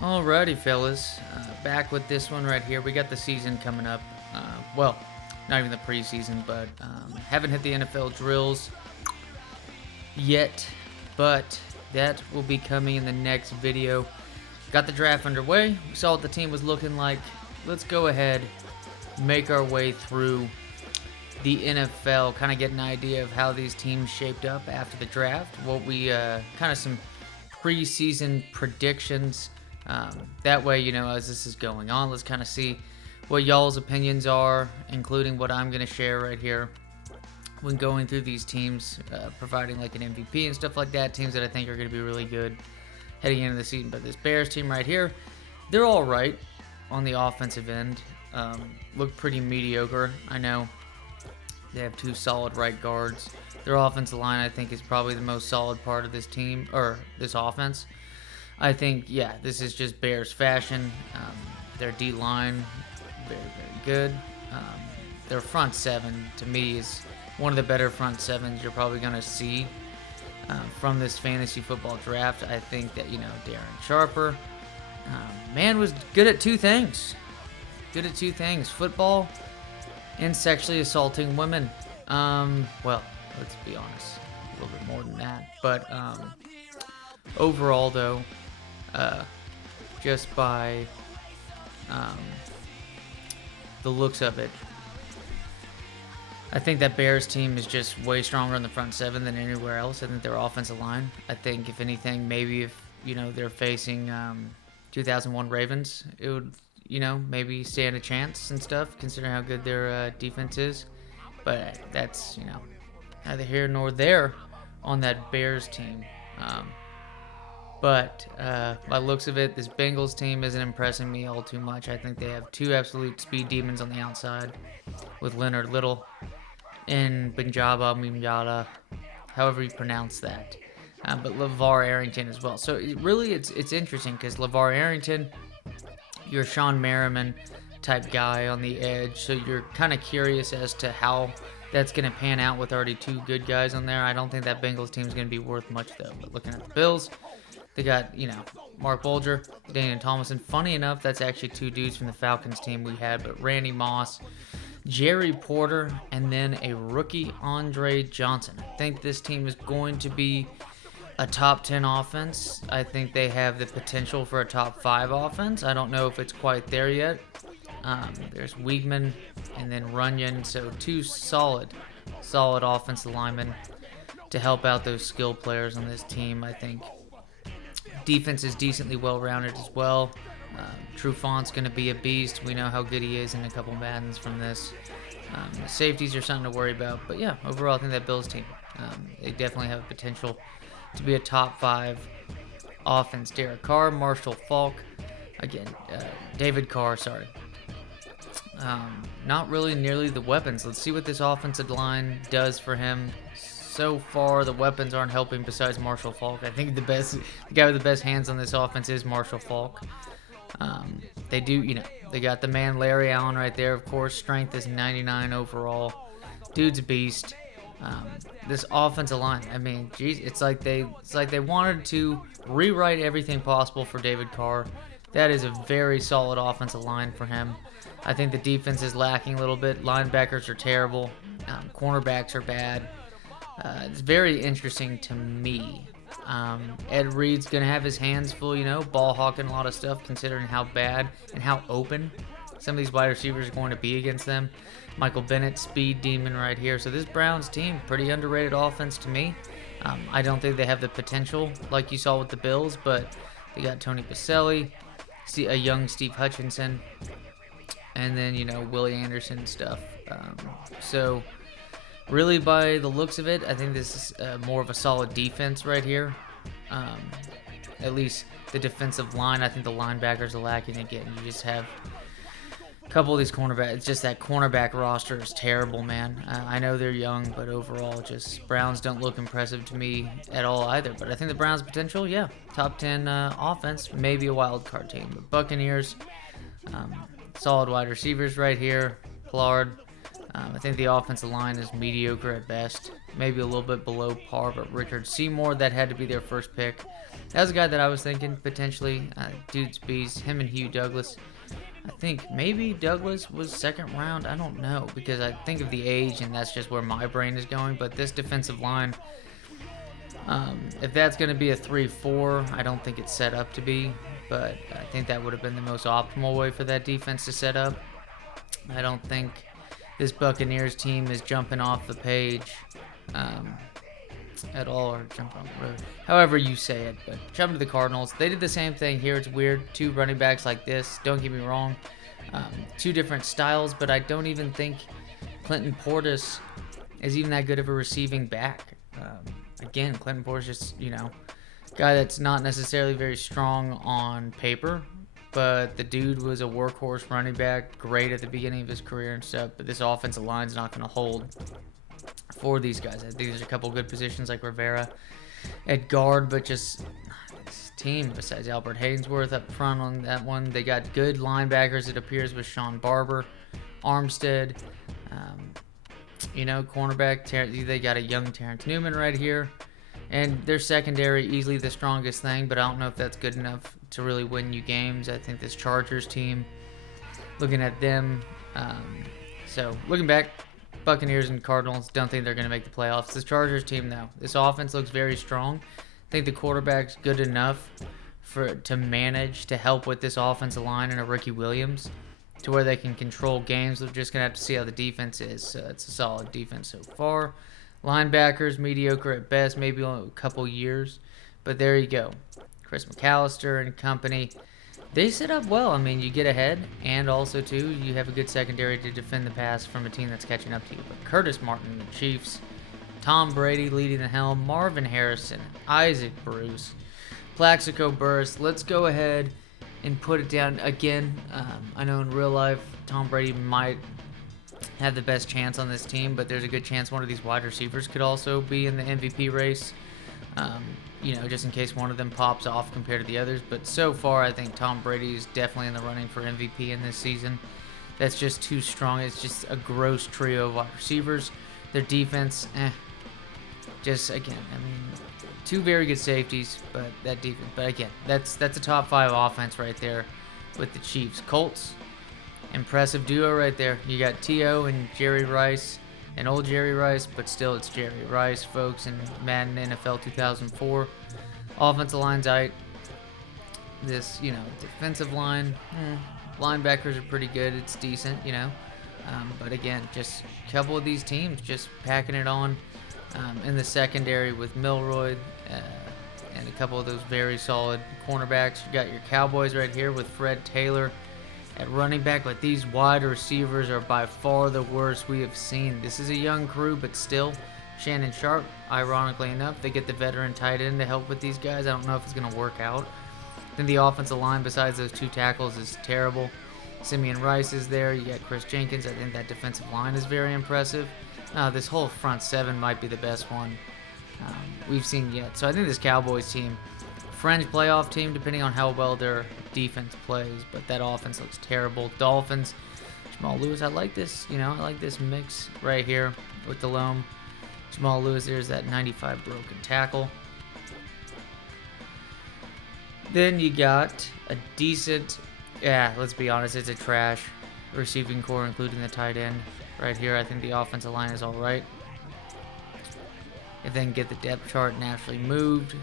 Alrighty, fellas. Back with this one right here. We got the season coming up. Well, not even the preseason, but haven't hit the NFL drills yet, but that will be coming in the next video. Got the draft underway. We saw what the team was looking like. Let's go ahead, make our way through the NFL, kind of get an idea of how these teams shaped up after the draft. What we kind of some preseason predictions. That way, as this is going on, let's kind of see what y'all's opinions are, including what I'm going to share right here when going through these teams, providing like an MVP and stuff like that. Teams that I think are going to be really good heading into the season. But this Bears team right here, they're all right on the offensive end. Look pretty mediocre. I know they have two solid right guards. Their offensive line, I think, is probably the most solid part of this team, or this offense. I think, this is just Bears fashion. Their D-line, very, very good. Their front seven, to me, is one of the better front sevens you're probably going to see from this fantasy football draft. I think that, Darren Sharper, man, was good at two things. Good at two things, football and sexually assaulting women. Well, let's be honest, a little bit more than that. But overall, though, just by the looks of it, I think that Bears team is just way stronger on the front seven than anywhere else. I think their offensive line, I think if anything, maybe if, they're facing 2001 Ravens, it would, maybe stand a chance and stuff, considering how good their defense is. But that's, neither here nor there on that Bears team. But by looks of it, this Bengals team isn't impressing me all too much. I think they have two absolute speed demons on the outside with Leonard Little and Benjaba Mimjada, however you pronounce that. But LeVar Arrington as well. So it's interesting because LeVar Arrington, you're Sean Merriman type guy on the edge. So you're kind of curious as to how that's going to pan out with already two good guys on there. I don't think that Bengals team is going to be worth much, though. But looking at the Bills, they got, Mark Bulger, Daniel Thomason. Funny enough, that's actually two dudes from the Falcons team we had, but Randy Moss, Jerry Porter, and then a rookie, Andre Johnson. I think this team is going to be a top 10 offense. I think they have the potential for a top 5 offense. I don't know if it's quite there yet. There's Wiegman and then Runyon, so two solid offensive linemen to help out those skill players on this team. I think defense is decently well-rounded as well. Trufant's going to be a beast. We know how good he is in a couple Maddens from this. The safeties are something to worry about. But yeah, overall, I think that Bills team, they definitely have potential to be a top 5 offense. Derek Carr, Marshall Faulk, again, David Carr, sorry. Not really nearly the weapons. Let's see what this offensive line does for him. So far, the weapons aren't helping besides Marshall Faulk. I think the guy with the best hands on this offense is Marshall Faulk. They do, they got the man Larry Allen right there. Of course, strength is 99 overall. Dude's a beast. This offensive line, I mean, geez, it's like they wanted to rewrite everything possible for David Carr. That is a very solid offensive line for him. I think the defense is lacking a little bit. Linebackers are terrible. Cornerbacks are bad. It's very interesting to me. Ed Reed's going to have his hands full, ball hawking a lot of stuff, considering how bad and how open some of these wide receivers are going to be against them. Michael Bennett, speed demon right here. So this Browns team, pretty underrated offense to me. I don't think they have the potential like you saw with the Bills, but they got Tony Baselli, a young Steve Hutchinson, and then, Willie Anderson and stuff. So really, by the looks of it, I think this is more of a solid defense right here. At least the defensive line. I think the linebackers are lacking again. You just have a couple of these cornerbacks. It's just that cornerback roster is terrible, man. I know they're young, but overall, just Browns don't look impressive to me at all either. But I think the Browns' potential, top 10 offense, maybe a wild card team. But Buccaneers, solid wide receivers right here. Pollard. I think the offensive line is mediocre at best, maybe a little bit below par, but Richard Seymour, that had to be their first pick. That was a guy that I was thinking potentially. Dude's beast. Him and Hugh Douglas. I think maybe Douglas was second round. I don't know because I think of the age and that's just where my brain is going. But this defensive line, if that's going to be a 3-4, I don't think it's set up to be. But I think that would have been the most optimal way for that defense to set up. I don't think this Buccaneers team is jumping off the page at all, or jumping off the road. However you say it, but jumping to the Cardinals. They did the same thing here. It's weird. Two running backs like this. Don't get me wrong. Two different styles, but I don't even think Clinton Portis is even that good of a receiving back. Again, Clinton Portis just, guy that's not necessarily very strong on paper, but the dude was a workhorse running back, great at the beginning of his career and stuff, but this offensive line's not going to hold for these guys. I think there's a couple good positions like Rivera at guard, but just this team, besides Albert Haynesworth up front on that one, they got good linebackers, it appears, with Sean Barber, Armstead, cornerback, they got a young Terrence Newman right here. And their secondary, easily the strongest thing, but I don't know if that's good enough to really win you games. I think this Chargers team, looking at them, so looking back, Buccaneers and Cardinals, don't think they're going to make the playoffs. This Chargers team, though, this offense looks very strong. I think the quarterback's good enough to manage to help with this offensive line and a Ricky Williams to where they can control games. We're just going to have to see how the defense is. So it's a solid defense so far. Linebackers, mediocre at best, maybe a couple years. But there you go. Chris McAllister and company. They set up well. I mean, you get ahead, and also, too, you have a good secondary to defend the pass from a team that's catching up to you. But Curtis Martin, the Chiefs, Tom Brady leading the helm, Marvin Harrison, Isaac Bruce, Plaxico Burress. Let's go ahead and put it down again. I know in real life, Tom Brady might have the best chance on this team, but there's a good chance one of these wide receivers could also be in the MVP race, just in case one of them pops off compared to the others. But so far, I think Tom Brady is definitely in the running for MVP in this season. That's just too strong. It's just a gross trio of wide receivers. Their defense, just, again, two very good safeties, but that defense. But again, that's a top 5 offense right there with the Chiefs. Colts, impressive duo right there. You got T.O. and Jerry Rice, and old Jerry Rice, but still it's Jerry Rice, folks, in Madden NFL 2004. Offensive line's tight. This, defensive line, linebackers are pretty good. It's decent, but again, just a couple of these teams just packing it on in the secondary with Milroy and a couple of those very solid cornerbacks. You got your Cowboys right here with Fred Taylor at running back, but these wide receivers are by far the worst we have seen. This is a young crew, but still, Shannon Sharp, ironically enough, they get the veteran tight end to help with these guys. I don't know if it's going to work out. Then the offensive line, besides those 2 tackles, is terrible. Simeon Rice is there. You got Chris Jenkins. I think that defensive line is very impressive. This whole front 7 might be the best one we've seen yet. So I think this Cowboys team, fringe playoff team, depending on how well their defense plays, but that offense looks terrible. Dolphins, Jamal Lewis, I like this, I like this mix right here with the loam. Jamal Lewis, there's that 95 broken tackle. Then you got a decent, let's be honest, it's a trash receiving core, including the tight end right here. I think the offensive line is all right. If they can get the depth chart naturally moved,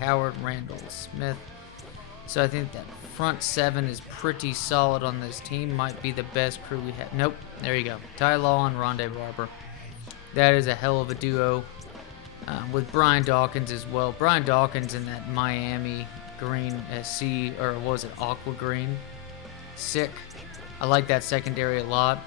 Howard, Randall, Smith. So I think that front 7 is pretty solid on this team. Might be the best crew we have. Nope. There you go. Ty Law and Rondé Barber. That is a hell of a duo with Brian Dawkins as well. Brian Dawkins in that Miami green aqua green. Sick. I like that secondary a lot.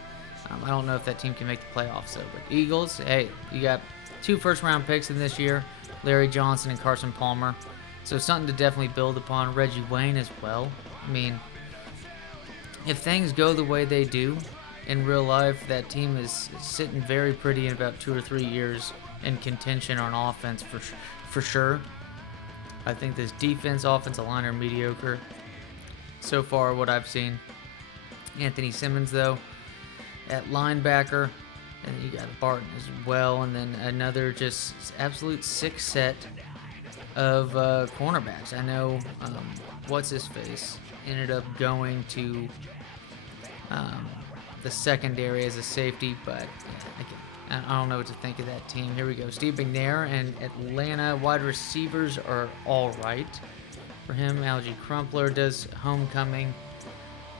I don't know if that team can make the playoffs though. But Eagles, hey, you got 2 first-round picks in this year. Larry Johnson and Carson Palmer. So something to definitely build upon. Reggie Wayne as well. I mean, if things go the way they do in real life, that team is sitting very pretty in about 2 or 3 years in contention on offense for sure. I think this defense, offensive line are mediocre so far, what I've seen. Anthony Simmons, though, at linebacker. And you got Barton as well. And then another just absolute sick set of cornerbacks. I know what's his face ended up going to the secondary as a safety, but I don't know what to think of that team. Here we go. Steve McNair and Atlanta wide receivers are all right for him. Algie Crumpler does homecoming.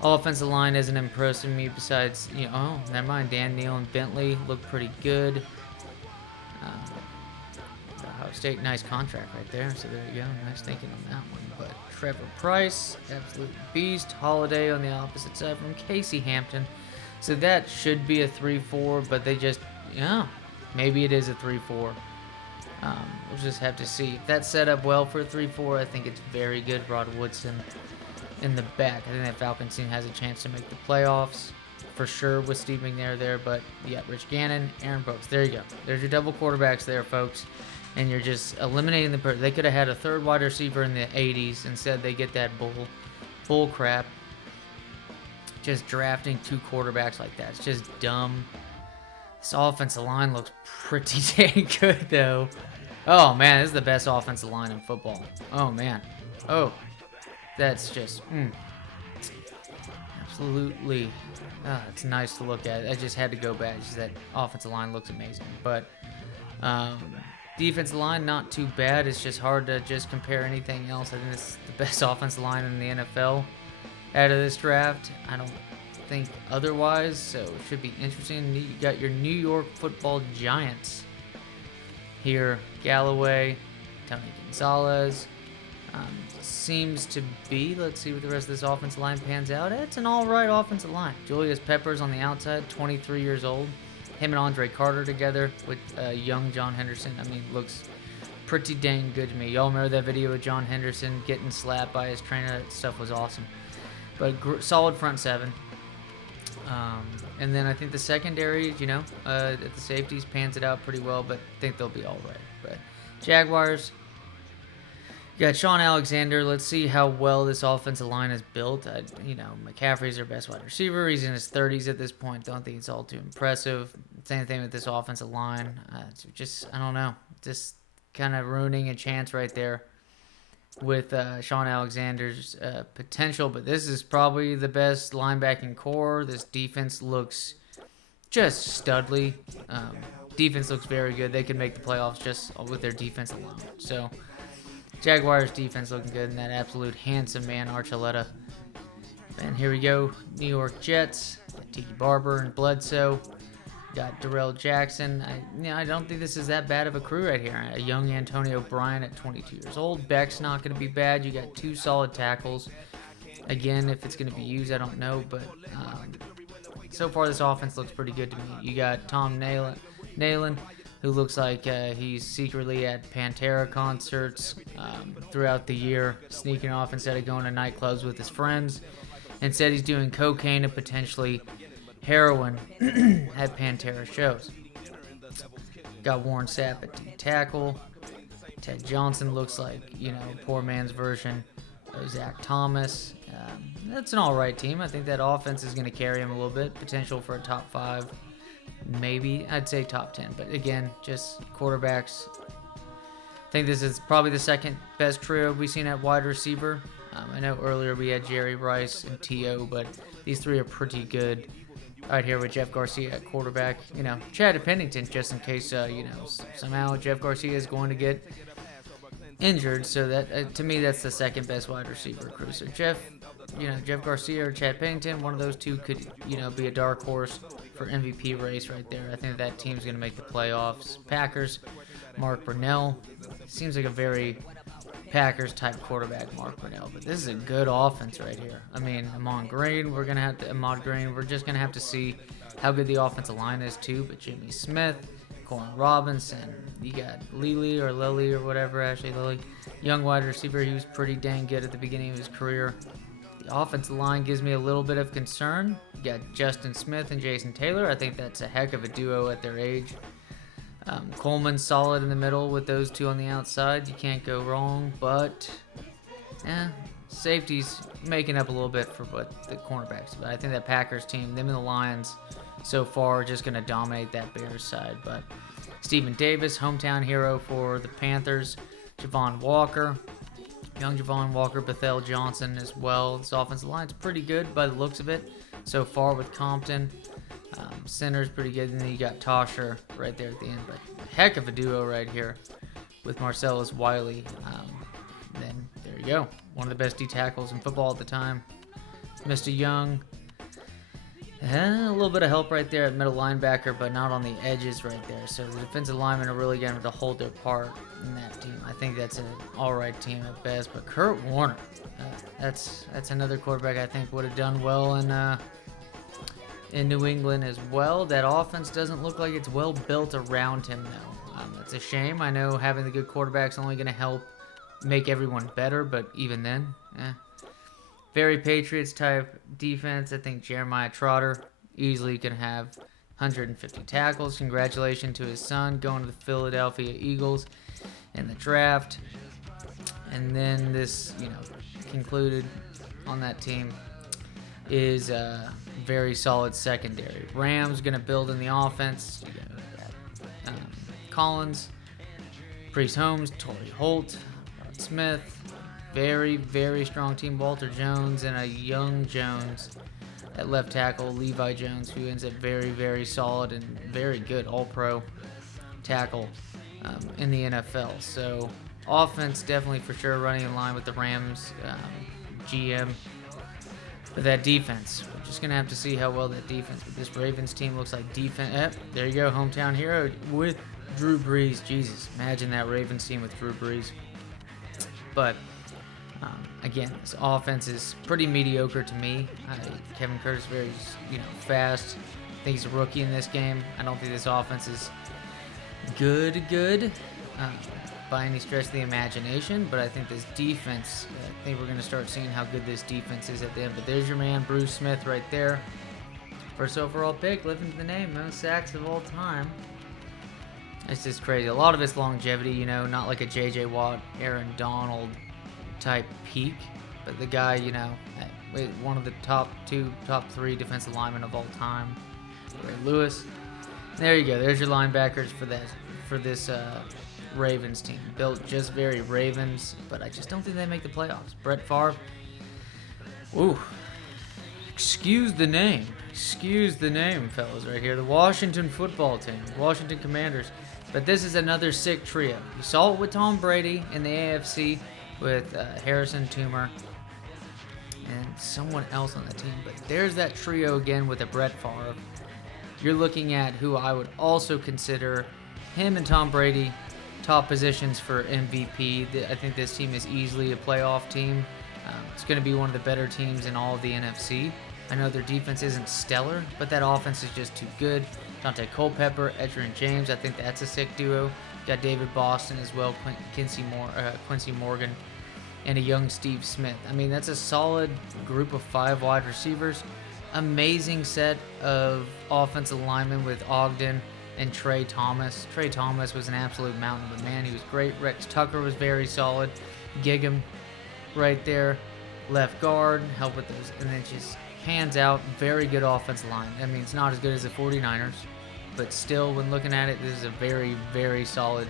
Offensive line isn't impressing me besides, oh, never mind. Dan Neal and Bentley look pretty good. Ohio State, nice contract right there. So there you go. Nice thinking on that one. But Trevor Price, absolute beast. Holiday on the opposite side from Casey Hampton. So that should be a 3-4, but they just, maybe it is a 3-4. We'll just have to see. If that's set up well for a 3-4, I think it's very good. Rod Woodson in the back. I think that Falcons team has a chance to make the playoffs for sure with Steve McNair there. But yeah, Rich Gannon, Aaron Brooks. There you go. There's your double quarterbacks there, folks. And you're just eliminating the They could have had a third wide receiver in the 80s. Instead, they get that bull crap. Just drafting 2 quarterbacks like that. It's just dumb. This offensive line looks pretty dang good, though. Oh, man, this is the best offensive line in football. Oh, man. Oh, that's just, absolutely. It's nice to look at. I just had to go back. Just that offensive line looks amazing. But defensive line, not too bad. It's just hard to just compare anything else. I think it's the best offensive line in the NFL out of this draft. I don't think otherwise, so it should be interesting. You got your New York Football Giants here. Galloway, Tony Gonzalez. Seems to be, let's see what the rest of this offensive line pans out. It's an alright offensive line. Julius Peppers on the outside, 23 years old. Him and Andre Carter together with young John Henderson. I mean, looks pretty dang good to me. Y'all remember that video of John Henderson getting slapped by his trainer? That stuff was awesome. But solid front seven. And then I think the secondary, at the safeties pans it out pretty well, but I think they'll be all right. But Jaguars, you got Sean Alexander. Let's see how well this offensive line is built. McCaffrey's their best wide receiver. He's in his 30s at this point. Don't think it's all too impressive. Same thing with this offensive line. I don't know. Just kind of ruining a chance right there with Sean Alexander's potential. But this is probably the best linebacking core. This defense looks just studly. Defense looks very good. They could make the playoffs just with their defense alone. So Jaguars defense looking good, and that absolute handsome man, Archuleta. And here we go, New York Jets. Got Tiki Barber and Bledsoe. Got Darrell Jackson. I don't think this is that bad of a crew right here. A young Antonio Bryan at 22 years old. Beck's not going to be bad. You got 2 solid tackles. Again, if it's going to be used, I don't know. But so far, this offense looks pretty good to me. You got Tom Nalen, who looks like he's secretly at Pantera concerts throughout the year, sneaking off instead of going to nightclubs with his friends. Instead, he's doing cocaine and potentially heroin at Pantera shows. Got Warren Sapp at D tackle. Ted Johnson looks like, poor man's version of Zach Thomas. That's an all-right team. I think that offense is going to carry him a little bit. Potential for a top 5. Maybe. I'd say top 10. But again, just quarterbacks. I think this is probably the second best trio we've seen at wide receiver. I know earlier we had Jerry Rice and T.O., but these 3 are pretty good. Right here with Jeff Garcia at quarterback. Chad Pennington, just in case, somehow Jeff Garcia is going to get injured. So that, to me, that's the second best wide receiver crew. So Jeff Garcia or Chad Pennington, one of those 2 could, be a dark horse for MVP race right there. I think that team's going to make the playoffs. Packers, Mark Brunell. Seems like a very Packers-type quarterback, Mark Brunell. But this is a good offense right here. I mean, Ahmad Green, we're just going to have to see how good the offensive line is, too. But Jimmy Smith, Corn Robinson, you got Lily or whatever, Ashley Lilly. Young wide receiver, he was pretty dang good at the beginning of his career. The offensive line gives me a little bit of concern. You got Justin Smith and Jason Taylor. I think that's a heck of a duo at their age. Coleman's solid in the middle with those 2 on the outside. You can't go wrong, but safety's making up a little bit for what the cornerbacks. But I think that Packers team, them and the Lions, so far are just going to dominate that Bears side. But Stephen Davis, hometown hero for the Panthers. Javon Walker, young Javon Walker, Bethel Johnson as well. This offensive line's pretty good by the looks of it so far with Compton. Center's pretty good, and then you got Tosher right there at the end. But heck of a duo right here with Marcellus Wiley. Then there you go. One of the best D tackles in football at the time. Mr. Young. A little bit of help right there at middle linebacker, but not on the edges right there. So the defensive linemen are really going to have to hold their part in that team. I think that's an all-right team at best. But Kurt Warner, that's another quarterback I think would have done well in New England as well. That offense doesn't look like it's well built around him, though. It's a shame. I know having the good quarterback's only going to help make everyone better, but even then, very Patriots type defense. I think Jeremiah Trotter easily can have 150 tackles. Congratulations to his son going to the Philadelphia Eagles in the draft. And then this, concluded on that team is a very solid secondary. Rams going to build in the offense. You got Collins, Priest Holmes, Torrey Holt, Rod Smith. Very, very strong team. Walter Jones and a young Jones at left tackle. Levi Jones, who ends up very, very solid and very good all-pro tackle in the NFL. So offense definitely for sure running in line with the Rams GM. But that defense, we're just going to have to see how well that defense, this Ravens team looks like defense. There you go, hometown hero with Drew Brees. Jesus, imagine that Ravens team with Drew Brees. But again, this offense is pretty mediocre to me. Kevin Curtis very, fast. I think he's a rookie in this game. I don't think this offense is good by any stretch of the imagination, but I think this defense, I think we're going to start seeing how good this defense is at the end. But there's your man, Bruce Smith, right there. First overall pick, living to the name, most sacks of all time. It's just crazy. A lot of it's longevity, not like a J.J. Watt, Aaron Donald type peak, but the guy, one of the top 3 defensive linemen of all time, Ray Lewis. There you go. There's your linebackers for this Ravens team. Built just very Ravens, but I just don't think they make the playoffs. Brett Favre. Ooh. Excuse the name, fellas, right here. The Washington football team, Washington Commanders. But this is another sick trio. You saw it with Tom Brady in the AFC with Harrison Toomer and someone else on the team. But there's that trio again with a Brett Favre. You're looking at who I would also consider him and Tom Brady top positions for MVP. I think this team is easily a playoff team. It's going to be one of the better teams in all of the NFC. I know their defense isn't stellar, but that offense is just too good. Dante Culpepper, Edgerrin James, I think that's a sick duo. Got David Boston as well, Quincy Morgan, and a young Steve Smith. I mean, that's a solid group of 5 wide receivers. Amazing set of offensive linemen with Ogden and Trey Thomas. Trey Thomas was an absolute mountain of a man. He was great. Rex Tucker was very solid. Gig'em right there. Left guard, help with those. And then just pans out. Very good offensive line. I mean, it's not as good as the 49ers, but still, when looking at it, this is a very, very solid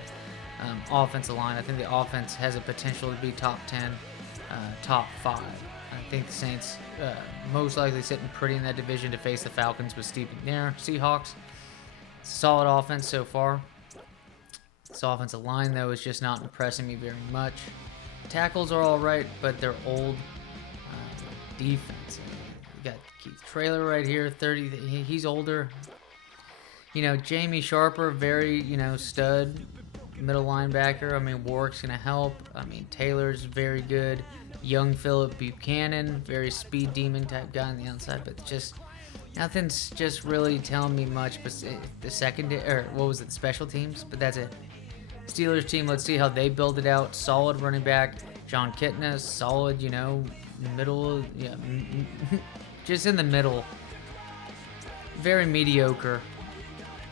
offensive line. I think the offense has a potential to be top 10, top 5. I think the Saints most likely sitting pretty in that division to face the Falcons with Steve McNair. Seahawks, solid offense so far. This offensive line, though, is just not impressing me very much. Tackles are all right, but they're old. Defense. We got Keith Traylor right here, 30. He's older. Jamie Sharper, very, stud middle linebacker. I mean, Warwick's going to help. I mean, Taylor's very good. Young Phillip Buchanan, very speed demon type guy on the outside, but just nothing's just really telling me much. But the special teams? But that's it. Steelers team, let's see how they build it out. Solid running back, John Kitna, solid, middle, just in the middle. Very mediocre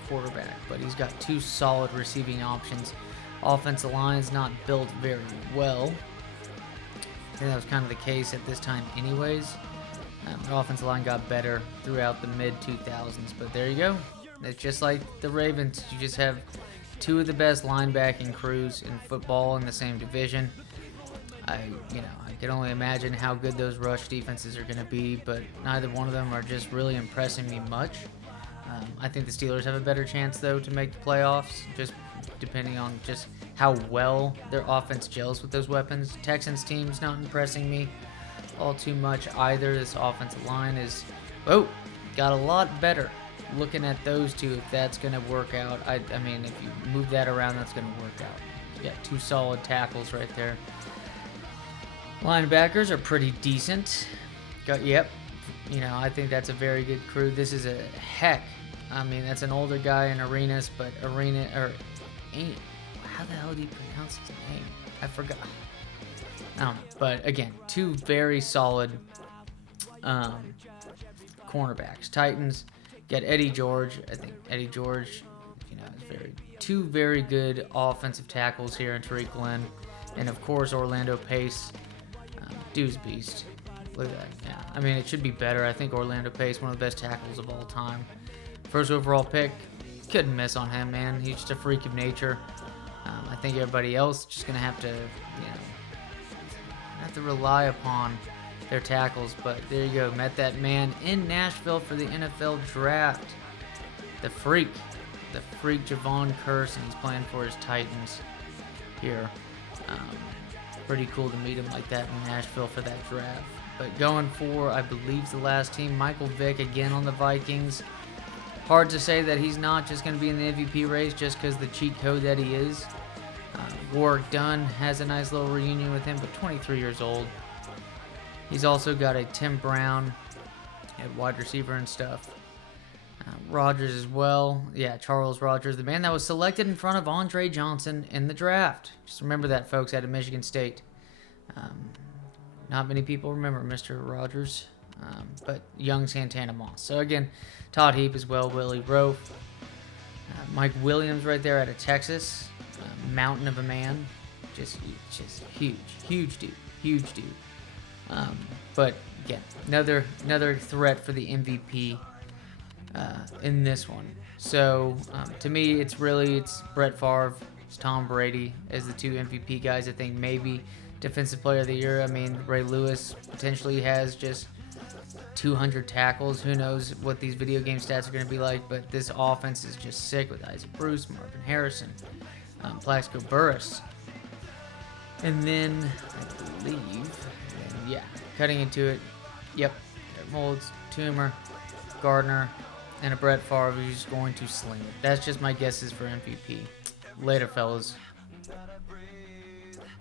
quarterback, but he's got 2 solid receiving options. Offensive line is not built very well. I think that was kind of the case at this time anyways. The offensive line got better throughout the mid-2000s, but there you go. It's just like the Ravens. You just have two of the best linebacking crews in football in the same division. I can only imagine how good those rush defenses are going to be, but neither one of them are just really impressing me much. I think the Steelers have a better chance, though, to make the playoffs, just depending on just how well their offense gels with those weapons. Texans team's not impressing me all too much either. This offensive line is, got a lot better. Looking at those two, if that's going to work out, I mean, if you move that around, that's going to work out. You got two solid tackles right there. Linebackers are pretty decent. I think that's a very good crew. This is a heck. I mean, that's an older guy in Arenas, but how the hell do you pronounce his name? I forgot. I don't know. But again, two very solid cornerbacks. Titans got Eddie George. I think Eddie George, is two very good offensive tackles here in Tariq Glenn, and of course Orlando Pace. Dude's beast. Look at that. Yeah, I mean, it should be better. I think Orlando Pace, one of the best tackles of all time. First overall pick, couldn't miss on him, man. He's just a freak of nature. I think everybody else just gonna have to, rely upon their tackles. But there you go. Met that man in Nashville for the NFL draft. The freak Javon Curse, and he's playing for his Titans here. Pretty cool to meet him like that in Nashville for that draft. But going for, I believe, the last team, Michael Vick again on the Vikings. Hard to say that he's not just going to be in the MVP race just because the cheat code that he is. Warwick Dunn has a nice little reunion with him, but 23 years old. He's also got a Tim Brown at wide receiver and stuff. Rodgers as well. Yeah, Charles Rodgers, the man that was selected in front of Andre Johnson in the draft. Just remember that, folks, out of Michigan State. Not many people remember Mr. Rodgers, but young Santana Moss. So again, Todd Heap as well, Willie Rofe. Mike Williams right there out of Texas. Mountain of a man. Just huge dude. But again, another threat for the MVP in this one. So to me, it's Brett Favre, it's Tom Brady as the two MVP guys. I think maybe Defensive Player of the Year. I mean, Ray Lewis potentially has just 200 tackles. Who knows what these video game stats are going to be like, but this offense is just sick with Isaac Bruce, Marvin Harrison, Plaxico Burress. And then, I believe, cutting into it, Molds, Toomer, Gardner, and a Brett Favre who's going to sling it. That's just my guesses for MVP. Later, fellas.